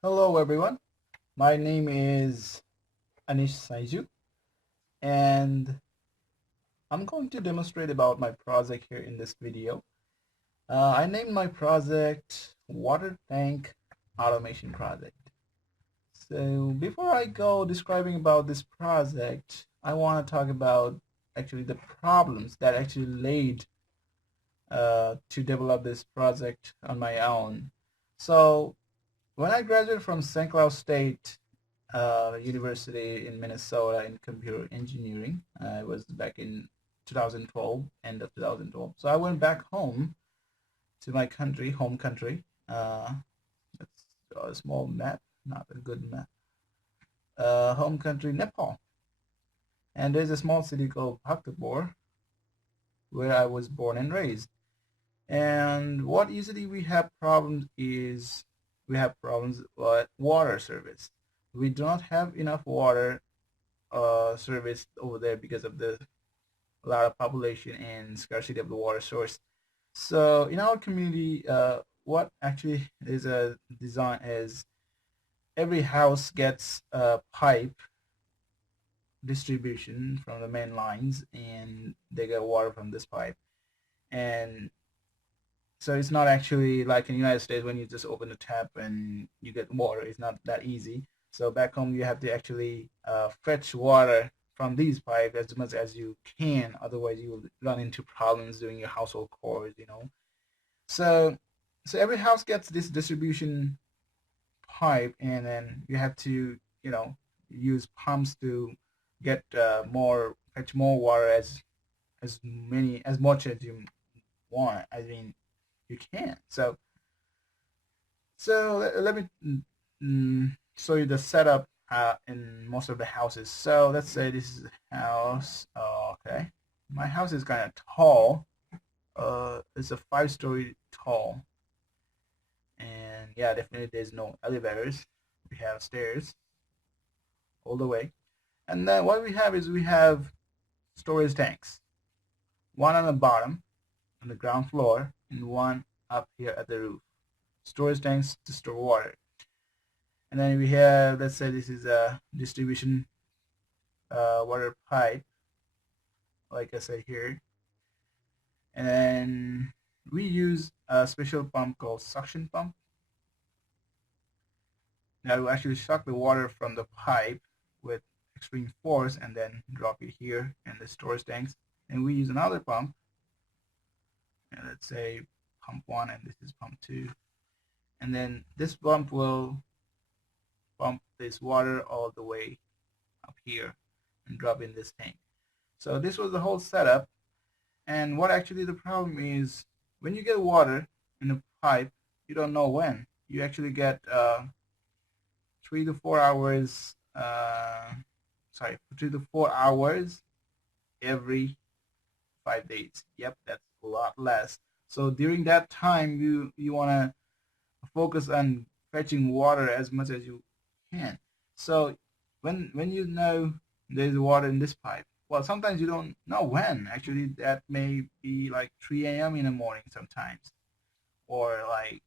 Hello everyone, my name is Anish Saiju and I'm going to demonstrate about my project here in this video. I named my project Water Tank Automation Project. So before I go describing about this project, I want to talk about actually the problems that actually laid to develop this project on my own. So when I graduated from St. Cloud State University in Minnesota in computer engineering. It was back in 2012, end of 2012. So I went back home to my country, home country. That's a small map, not a good map. Home country, Nepal. And there's a small city called Bhaktapur where I was born and raised. And what usually we have problems is we have problems with water service. We do not have enough water service over there because of the a lot of population and scarcity of the water source. So in our community, what actually is a design is every house gets a pipe distribution from the main lines, and they get water from this pipe. And so it's not actually like in the United States when you just open the tap and you get water. It's not that easy. So back home you have to actually fetch water from these pipes as much as you can. Otherwise you will run into problems doing your household chores. So so every house gets this distribution pipe, and then you have to use pumps to get more fetch more water as much as you want. I mean you can. So let me show you the setup in most of the houses. So let's say this is a house. Okay, my house is kind of tall. It's a 5-story tall, and yeah, definitely there's no elevators. We have stairs all the way, and then what we have is we have storage tanks. One on the bottom, on the ground floor, and one up here at the roof. Storage tanks to store water. And then we have, let's say this is a distribution water pipe, like I said here. And then we use a special pump called suction pump that will actually suck the water from the pipe with extreme force and then drop it here in the storage tanks. And we use another pump, and let's say pump 1, and this is pump 2. And then this pump will pump this water all the way up here and drop in this tank. So this was the whole setup. And what actually the problem is, when you get water in a pipe, you don't know when. You actually get 3 to 4 hours, 3 to 4 hours every 5 days. Yep, that's a lot less. So during that time, you want to focus on fetching water as much as you can. So when you know there's water in this pipe, well, sometimes you don't know when. Actually, that may be like 3 a.m. in the morning sometimes, or like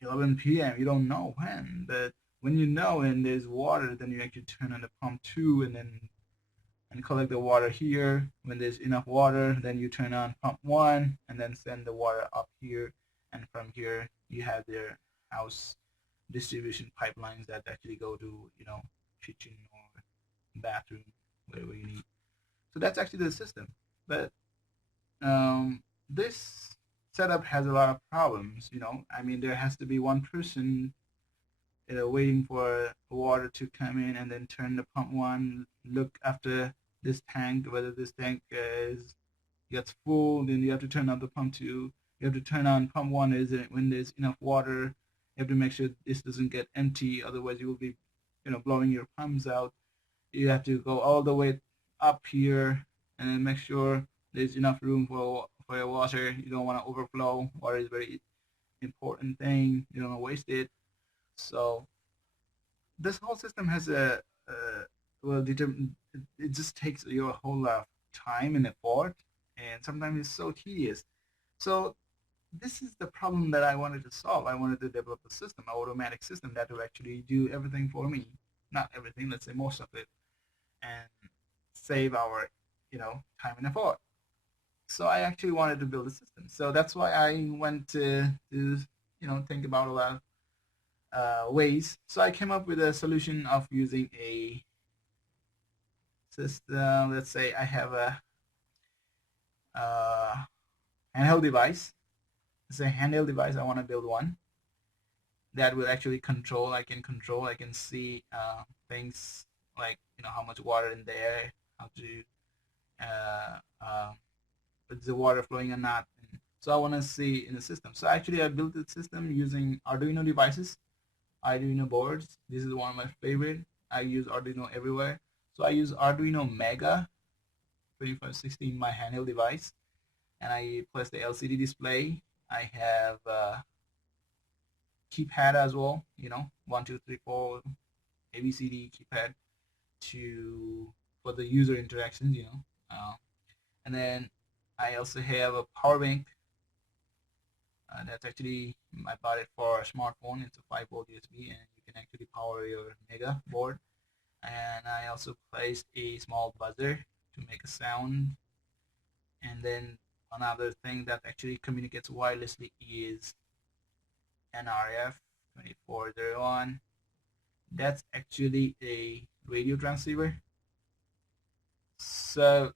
11 p.m. You don't know when, but when you know and there's water, then you actually turn on the pump 2 and collect the water here. When there's enough water, then you turn on pump 1 and then send the water up here. And from here, you have their house distribution pipelines that actually go to kitchen or bathroom, whatever you need. So that's actually the system. But this setup has a lot of problems. I mean, there has to be one person waiting for water to come in, and then turn the pump 1, look after this tank, whether this tank gets full. Then you have to turn on the pump 2. You have to turn on pump 1 is when there's enough water. You have to make sure this doesn't get empty, otherwise you will be blowing your pumps out. You have to go all the way up here and then make sure there's enough room for your water. You don't want to overflow. Water is a very important thing. You don't want to waste it. So this whole system has it just takes you a whole lot of time and effort, and sometimes it's so tedious. So this is the problem that I wanted to solve. I wanted to develop a system, an automatic system that will actually do everything for me. Not everything, let's say most of it, and save our, time and effort. So I actually wanted to build a system. So that's why I went to think about a lot of ways. So I came up with a solution of using a system. Let's say I have a uh, handheld device. It's a handheld device. I want to build one that will actually control. I can control. I can see things like how much water in there, how to uh, uh, is the water flowing or not. And so I want to see in the system. So actually, I built the system using Arduino devices, Arduino boards. This is one of my favorite. I use Arduino everywhere. So I use Arduino Mega 2560 in my handheld device, and I place the LCD display. I have keypad as well. 1 2 3 4 ABCD keypad to for the user interactions. And then I also have a power bank. That's actually I bought it for a smartphone. It's a 5-volt USB, and you can actually power your Mega board. And I also placed a small buzzer to make a sound. And then another thing that actually communicates wirelessly is NRF 2401. That's actually a radio transceiver. So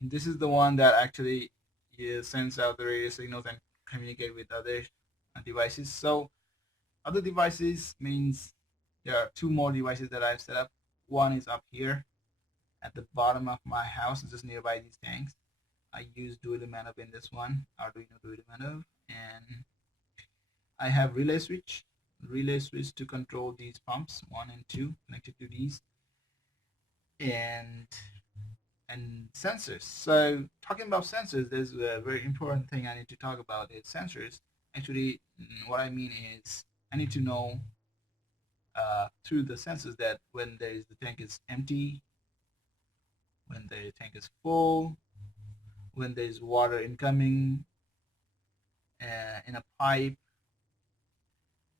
this is the one that actually sends out the radio signals and communicate with other devices. So other devices means there are two more devices that I've set up. One is up here at the bottom of my house, just nearby these tanks. I use Duelimanove in this one, Arduino Duelimanove, and I have relay switch to control these pumps, 1 and 2, connected to these, and sensors. So talking about sensors, there's a very important thing I need to talk about is sensors. Actually, what I mean is I need to know through the sensors that when the tank is empty, when the tank is full, when there's water incoming in a pipe,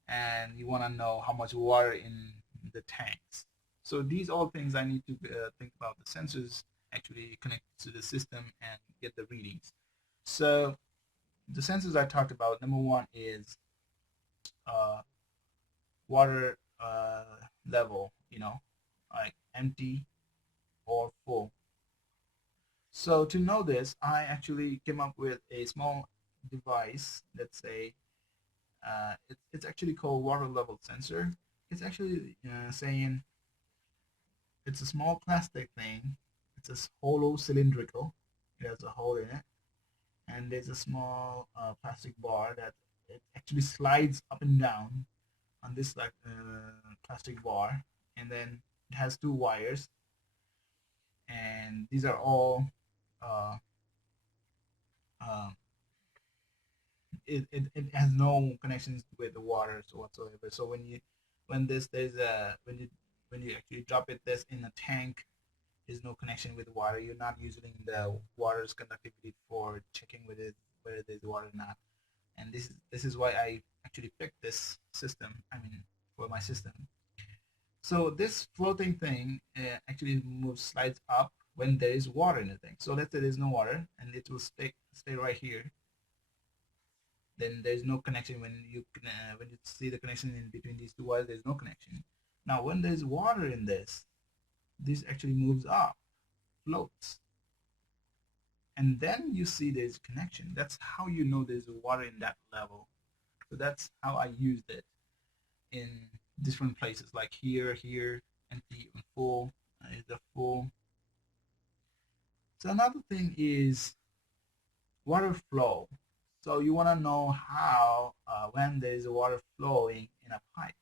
and you want to know how much water in the tanks. So these all things I need to think about the sensors actually connect to the system and get the readings. So the sensors I talked about, number one is uh, water level, like empty or full. So to know this, I actually came up with a small device. Let's say it's actually called water level sensor. It's actually saying it's a small plastic thing. It's a hollow cylindrical. It has a hole in it, and there's a small plastic bar that it actually slides up and down on this like plastic bar, and then it has two wires, and these are all uh, uh, it has no connections with the water whatsoever. So when this there's a when you actually drop it this in a tank, there's no connection with water. You're not using the water's conductivity for checking whether there's water or not. And this is why I actually picked this system. I mean, for my system. So this floating thing actually moves slides up when there is water in the thing. So let's say there's no water, and it will stay right here. Then there's no connection when you see the connection in between these two wires. There's no connection. Now when there's water in this actually moves up, floats, and then you see there's connection. That's how you know there's water in that level. So that's how I used it in different places, like here, empty and full. Is the full. So another thing is water flow. So you want to know how when there is water flowing in a pipe.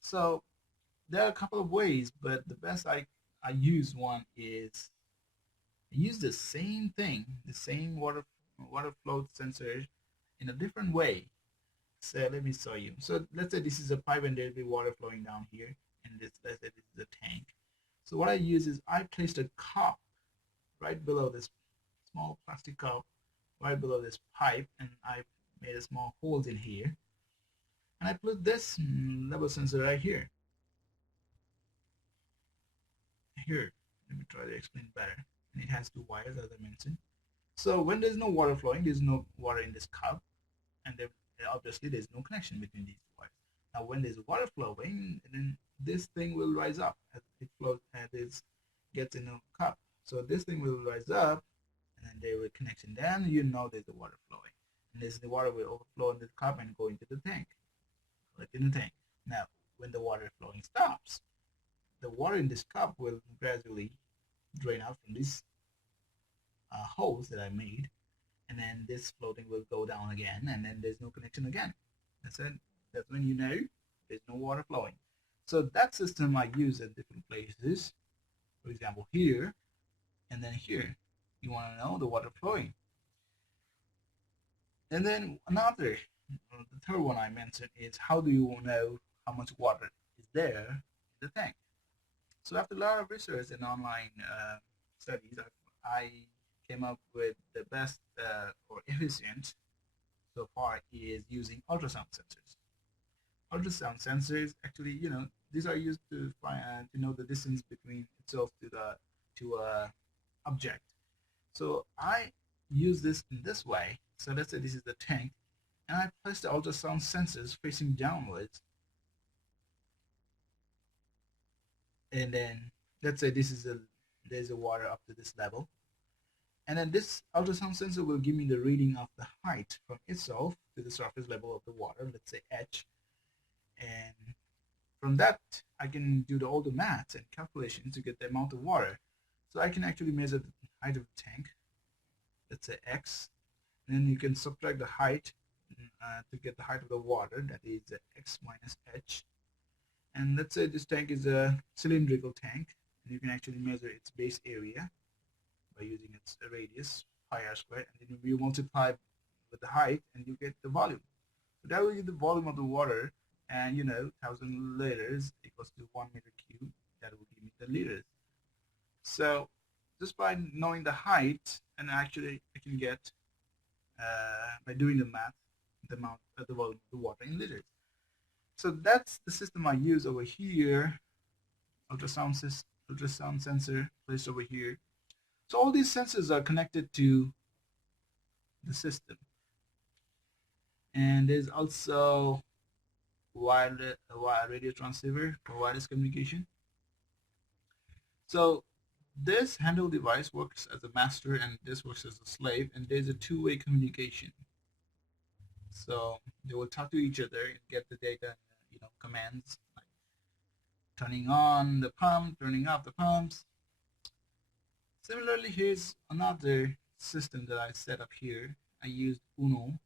So there are a couple of ways, but the best I use one is I use the same thing, the same water flow sensor in a different way. So let me show you. So let's say this is a pipe and there'll be water flowing down here, and let's say this is a tank. So what I use is I placed a cup right below this small plastic cup right below this pipe, and I made a small holes in here, and I put this level sensor right here. Here, let me try to explain better. And it has two wires, as I mentioned. So when there's no water flowing, there's no water in this cup, and there, obviously there's no connection between these wires. Now when there's water flowing, then this thing will rise up as it flows, as it gets in a cup. So this thing will rise up, and then there will be connection. Then you know there's the water flowing, and the water will overflow in the cup and go into the tank, collect in the tank. Now when the water flowing stops, the water in this cup will gradually drain out from these holes that I made, and then this floating will go down again, and then there's no connection again. That's it. That's when you know there's no water flowing. So that system I use at different places. For example, here and then here. You want to know the water flowing. And then another, the third one I mentioned is how do you know how much water is there in the tank? So after a lot of research and online studies, I came up with the best or efficient so far is using ultrasound sensors. Ultrasound sensors actually, these are used to find to know the distance between itself to a object. So I use this in this way. So let's say this is the tank, and I place the ultrasound sensors facing downwards, and then let's say there's a water up to this level, and then this ultrasound sensor will give me the reading of the height from itself to the surface level of the water, let's say h, and from that I can do all the maths and calculations to get the amount of water. So I can actually measure the height of the tank, let's say x, and then you can subtract the height to get the height of the water, that is x minus h. And let's say this tank is a cylindrical tank, and you can actually measure its base area by using its radius, pi r squared, and then you multiply with the height and you get the volume. So that will give the volume of the water, and 1,000 liters equals to 1 meter cube. That will give me the liters. So just by knowing the height, and actually I can get by doing the math, the amount of the volume of the water in liters. So that's the system I use over here. Ultrasound sensor placed over here. So all these sensors are connected to the system, and there's also a radio transceiver for wireless communication. So this handheld device works as a master and this works as a slave, and there's a two-way communication. So they will talk to each other and get the data, commands like turning on the pump, turning off the pumps. Similarly, here's another system that I set up here. I used Uno,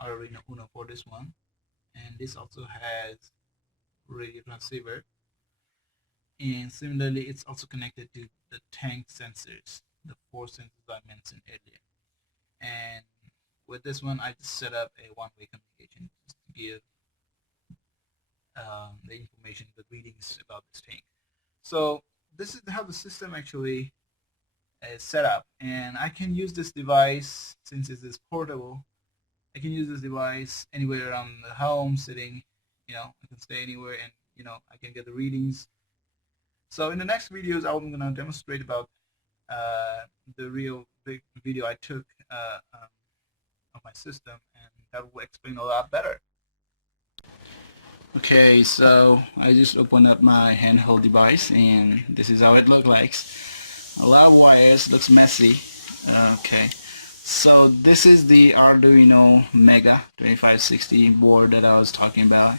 Arduino Uno for this one, and this also has radio transceiver. And similarly, it's also connected to the tank sensors, the 4 sensors I mentioned earlier. And with this one, I just set up a one-way communication just to give the information, the readings about this tank. So this is how the system actually is set up, and I can use this device since it is portable. I can use this device anywhere around the home, sitting. I can stay anywhere, and I can get the readings. So in the next videos, I'm gonna demonstrate about the real big video I took of my system, and that will explain a lot better. Okay, so I just opened up my handheld device, and this is how it looks like. A lot of wires, looks messy. Okay, so this is the Arduino Mega 2560 board that I was talking about,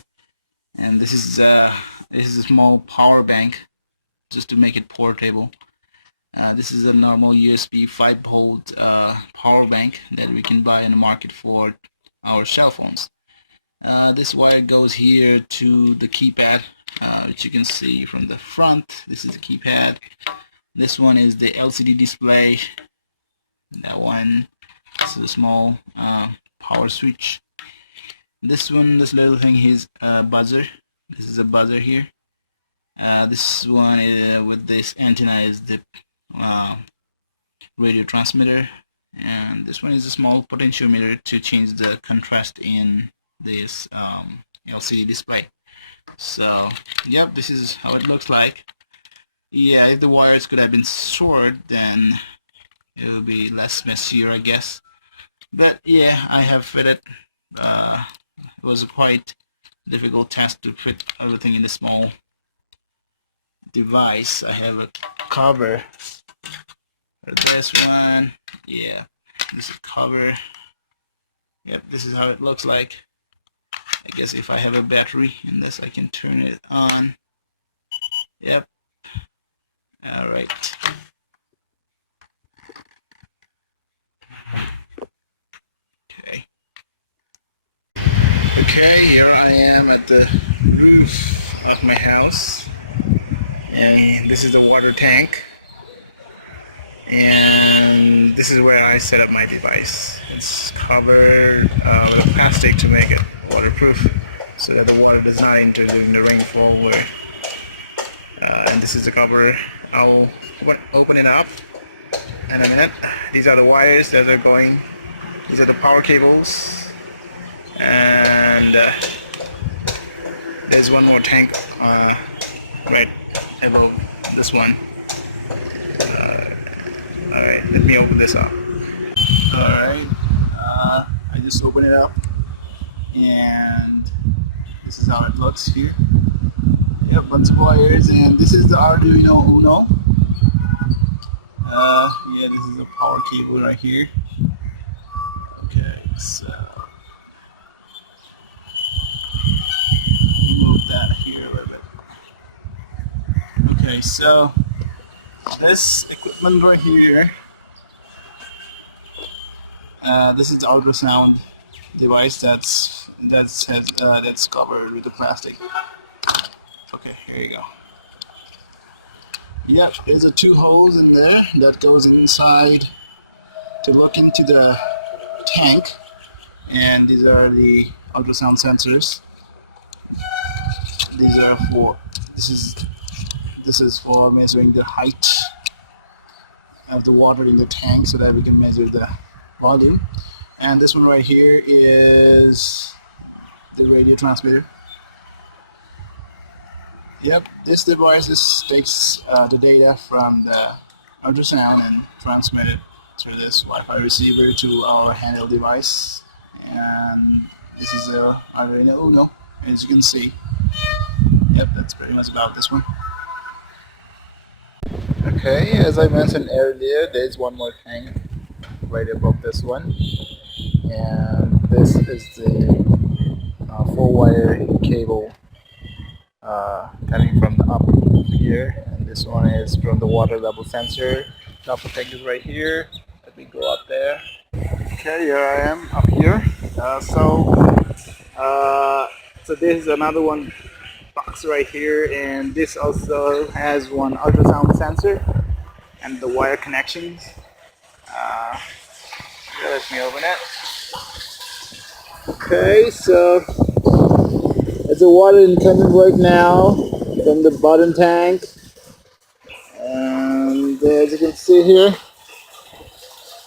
and this is a small power bank just to make it portable. This is a normal USB 5-volt power bank that we can buy in the market for our cell phones. This wire goes here to the keypad, which you can see from the front. This is the keypad. This one is the LCD display. That one, this is a small power switch. This little thing is a buzzer. This is a buzzer here. This one is, with this antenna, is the radio transmitter, and this one is a small potentiometer to change the contrast in this LCD display. So yep, this is how it looks like. Yeah, if the wires could have been short, then it would be less messier, I guess. But yeah, I have fitted. It was a quite difficult task to fit everything in the small device. I have a cover for this one. Yeah, this is a cover. Yep, this is how it looks like. I guess if I have a battery in this, I can turn it on. Yep. Alright. Okay. Okay, here I am at the roof of my house. And this is the water tank. And this is where I set up my device. It's covered with a plastic to make it waterproof so that the water does not enter during the rainfall. And this is the cover. I'll open it up in a minute. These are the wires that are going. These are the power cables. And there's one more tank right above this one. Alright, let me open this up. Alright, I just opened it up, and this is how it looks here. Yep, bunch of wires, and this is the Arduino Uno. Yeah, this is a power cable right here. Okay, so move that here a little bit. Okay, so this equipment right here, this is the ultrasound device that's covered with the plastic. Okay, here you go. Yep, there's a 2 holes in there that goes inside to look into the tank, and these are the ultrasound sensors. These are for this is for measuring the height of the water in the tank so that we can measure the volume. And this one right here is the radio transmitter. Yep, this device takes the data from the ultrasound and transmit it through this Wi-Fi receiver to our handheld device. And this is the Arduino Uno, as you can see. Yep, that's pretty much about this one. Okay, as I mentioned earlier, there's one more tank right above this one, and this is the 4-wire cable coming from up here, and this one is from the water level sensor. Top of tank is right here. Let me go up there. Okay, here I am up here. So this is another one box right here, and this also has one ultrasound sensor and the wire connections. Let me open it. Okay, so there's the water incoming right now from the bottom tank, and as you can see here,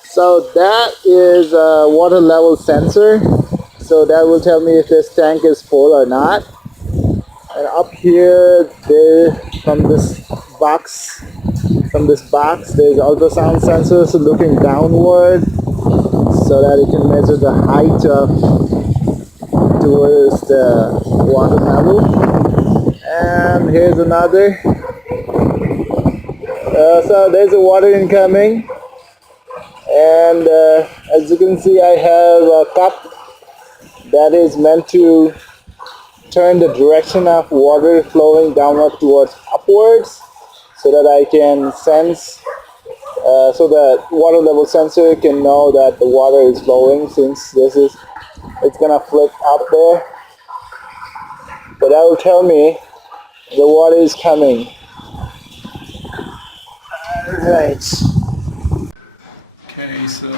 so that is a water level sensor, so that will tell me if this tank is full or not. And up here, from this box, there's ultrasound sensors looking downward, so that it can measure the height towards the water level. And here's another. So there's the water incoming, and as you can see, I have a cup that is meant to turn the direction of water flowing downward towards upwards, so that I can sense, so that water level sensor can know that the water is flowing, since it's gonna flip up there, but that will tell me the water is coming. Alright. Okay, so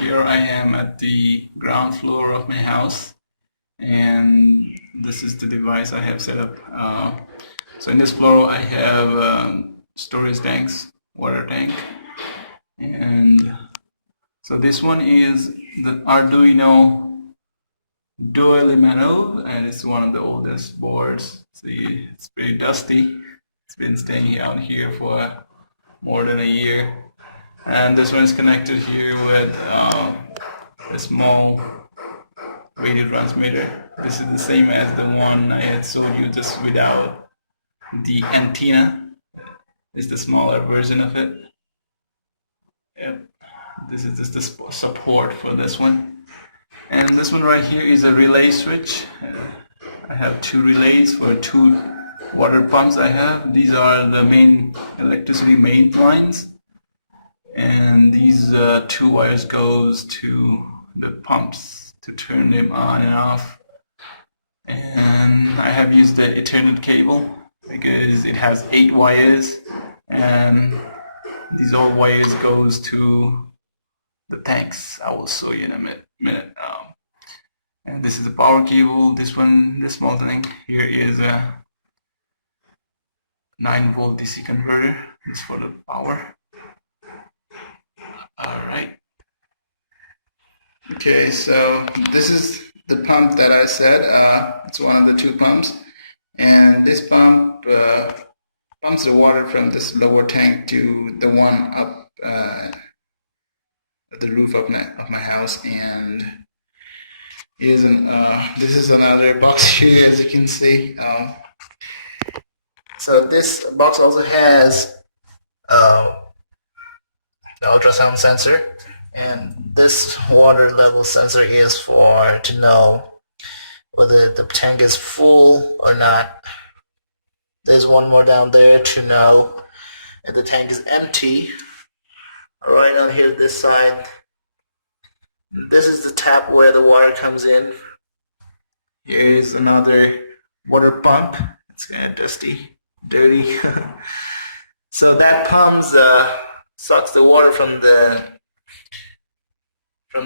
here I am at the ground floor of my house, and this is the device I have set up. So in this floor I have storage tanks, water tank, and So this one is the Arduino Duelimanove, and it's one of the oldest boards. See, it's pretty dusty. It's been staying out here for more than a year. And this one is connected here with a small radio transmitter. This is the same as the one I had showed you, just without the antenna. It's the smaller version of it. Yep. This is just the support for this one. And this one right here is a relay switch. I have two relays for two water pumps I have. These are the main electricity main lines. And these two wires goes to the pumps to turn them on and off. And I have used the Ethernet cable because it has 8 wires, and these all wires goes to the tanks. I will show you in a minute. And this is the power cable. This one, this small thing here, is a 9-volt DC converter. It's for the power. Alright. Okay, so this is the pump that I said. It's one of the two pumps. And this pump pumps the water from this lower tank to the one up at the roof of my house. And this is another box here, as you can see. So this box also has the ultrasound sensor, and this water level sensor is to know whether the tank is full or not. There's one more down there to know if the tank is empty. Right on here, this side, this is the tap where the water comes in. Here is another water pump. It's kind of dusty, dirty. So that pumps sucks the water from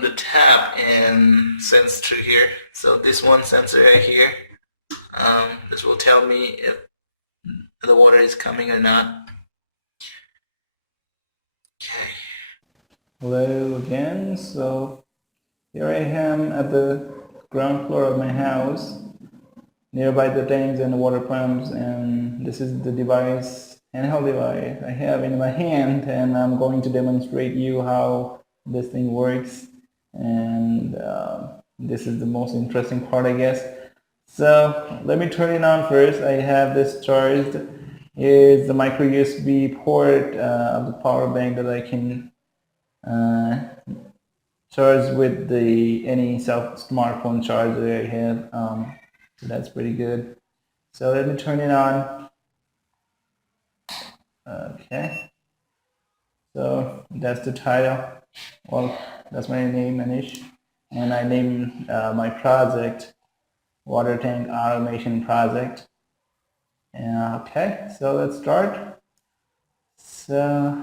the tap and sends through here. So this one sensor right here, this will tell me if the water is coming or not. Okay. Hello again. So here I am at the ground floor of my house, nearby the tanks and the water pumps, and this is the device, handheld device I have in my hand, and I'm going to demonstrate you how this thing works. And this is the most interesting part, I guess. So let me turn it on first. I have this charged. Here's the micro USB port of the power bank that I can charge with any smartphone charger I have. So that's pretty good. So let me turn it on. Okay. So that's the title. Well, that's my name, Anish, and I named my project Water Tank Automation Project. Okay, so let's start. So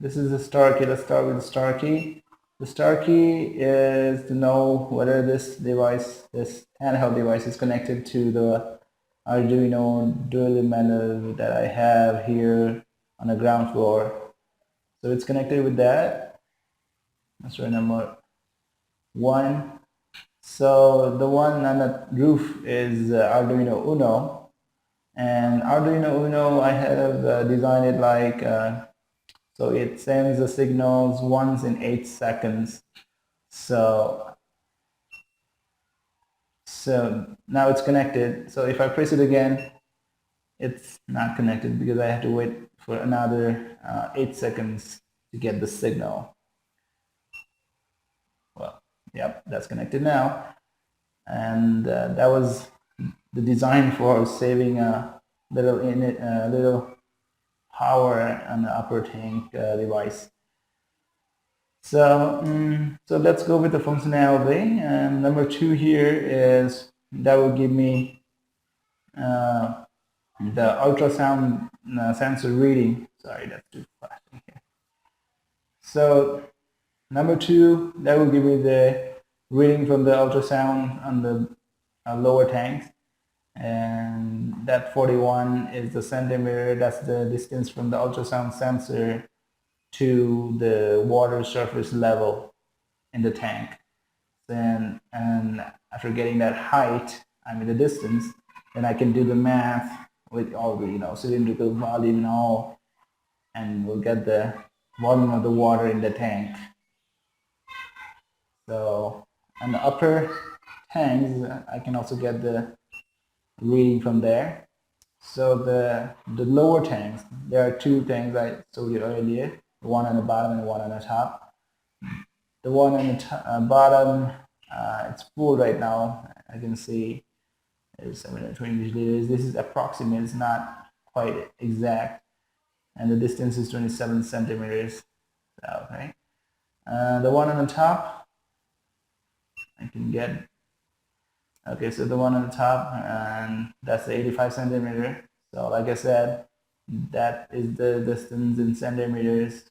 this is the star key. Let's start with the star key. The star key is to know whether this device, this handheld device, is connected to the Arduino Duelimanove that I have here on the ground floor. So it's connected with that. That's right, number 1. So the one on the roof is Arduino Uno, and Arduino Uno I have designed it like so it sends the signals once in 8 seconds. So now it's connected. So if I press it again, it's not connected because I have to wait for another 8 seconds to get the signal. Well, yep, that's connected now. And that was the design for saving a little power on the upper tank device. So let's go with the functionality. And number 2 here is that will give me the ultrasound sensor reading. Sorry, that's too fast. Okay. So number 2, that will give me the reading from the ultrasound on the lower tanks, and that 41 is the centimeter. That's the distance from the ultrasound sensor to the water surface level. in the tank. Then, and after getting that height, I mean the distance, then I can do the math with all the cylindrical volume and all, and we'll get the volume of the water in the tank. So on the upper tanks, I can also get the reading from there. So the lower tanks, there are two tanks I showed you earlier, one on the bottom and one on the top. The one on the bottom, it's full right now. I can see it's 720 liters. This is approximate, it's not quite exact, and the distance is 27 centimeters. Okay, the one on the top, I can get. Okay, so the one on the top, and that's the 85 centimeter. So like I said, that is the distance in centimeters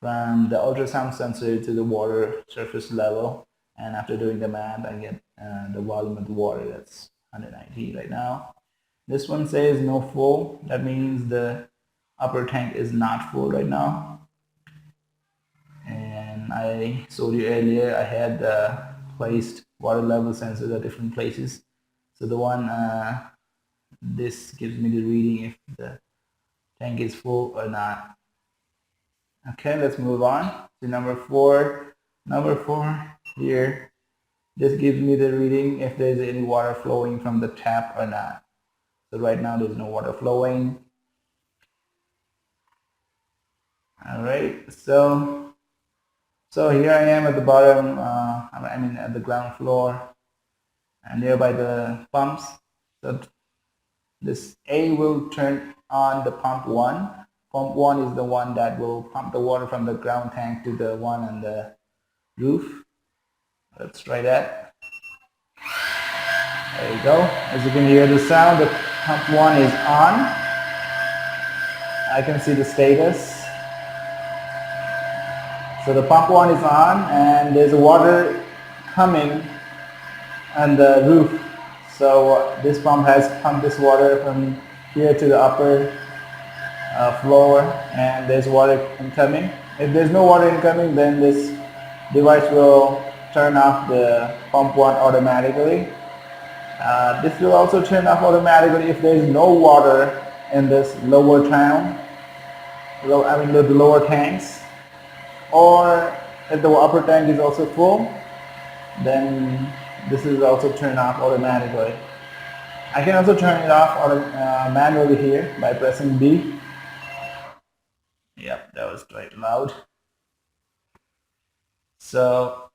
from the ultrasound sensor to the water surface level. And after doing the math, I get the volume of the water. That's 190 right now. This one says no full. That means the upper tank is not full right now. And I showed you earlier, I had placed water level sensors at different places. So the one, this gives me the reading if the tank is full or not. Okay, let's move on to number 4. Number 4 here, this gives me the reading if there's any water flowing from the tap or not. So right now there's no water flowing. All right, so here I am at the bottom, I mean at the ground floor, and nearby the pumps. So this A will turn on the pump 1. Pump 1 is the one that will pump the water from the ground tank to the one on the roof. Let's try that. There you go. As you can hear the sound, the pump 1 is on. I can see the status. So the pump 1 is on, and there's water coming on the roof. So this pump has pumped this water from here to the upper floor, and there's water incoming. If there's no water incoming, then this device will turn off the pump 1 automatically. This will also turn off automatically if there's no water in this lower tank, I mean the lower tanks, or if the upper tank is also full, then this is also turned off automatically. I can also turn it off manually here by pressing B. Yep, that was quite loud. So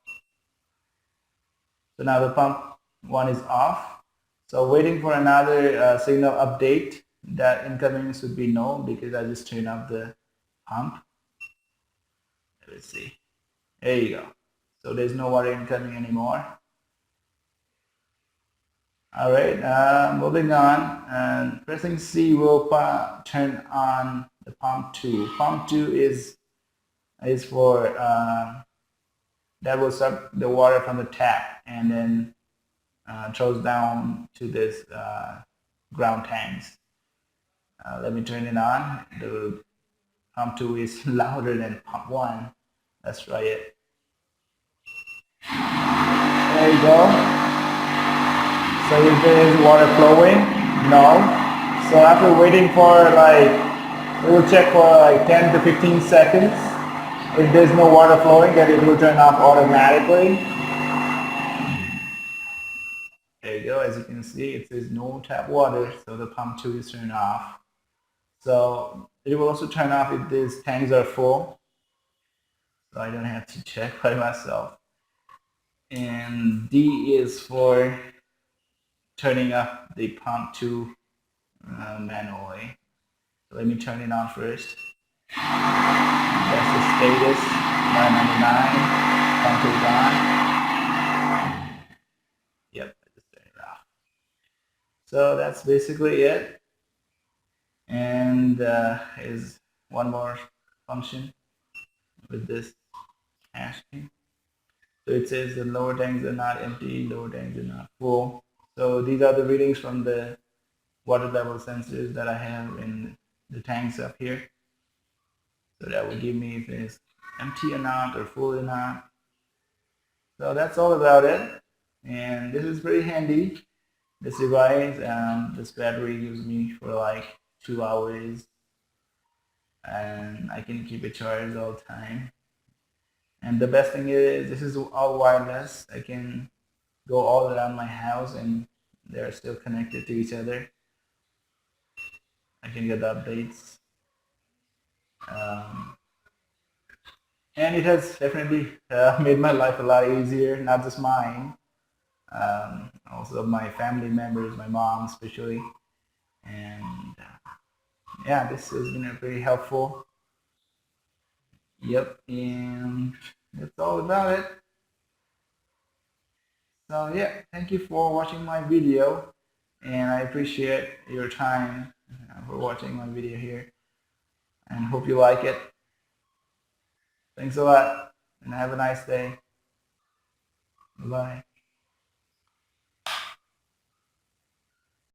now the pump 1 is off. So waiting for another signal update. That incoming should be no, because I just turned off the pump. Let's see. There you go. So there's no water incoming anymore. All right, moving on, and pressing C will turn on the pump 2. Pump 2 is for that will suck the water from the tap and then throws down to this ground tanks. Let me turn it on. The pump 2 is louder than pump 1. Let's try it. There you go. So if there is water flowing, no. So after waiting for we will check for like 10 to 15 seconds. If there's no water flowing, then it will turn off automatically. There you go. As you can see, it says no tap water, so the pump 2 is turned off. So it will also turn off if these tanks are full. So I don't have to check by myself. And D is for turning up the pump 2 manually. So let me turn it on first. That's the status, 999, pump 2 is on. Yep, I just turned it off. So that's basically it. And is one more function with this hash key. So it says the lower tanks are not empty, lower tanks are not full. So these are the readings from the water level sensors that I have in the tanks up here. So that will give me if it's empty or not or full or not. So that's all about it. And this is pretty handy. This device, this battery gives me for like 2 hours, and I can keep it charged all the time. And the best thing is this is all wireless. I can go all around my house and they're still connected to each other. I can get updates. Um, and it has definitely made my life a lot easier, not just mine, also my family members, my mom especially. And yeah, this has been pretty helpful. Yep, and that's all about it. So yeah, thank you for watching my video, and I appreciate your time for watching my video here, and hope you like it. Thanks a lot, and have a nice day. Bye.